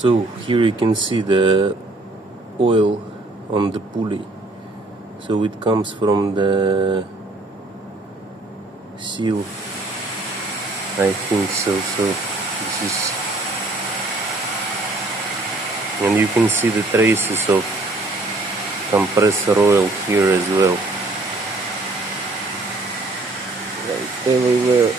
So here you can see the oil on the pulley. So it comes from the seal, I think so. So this is, and you can see the traces of compressor oil here as well, like everywhere.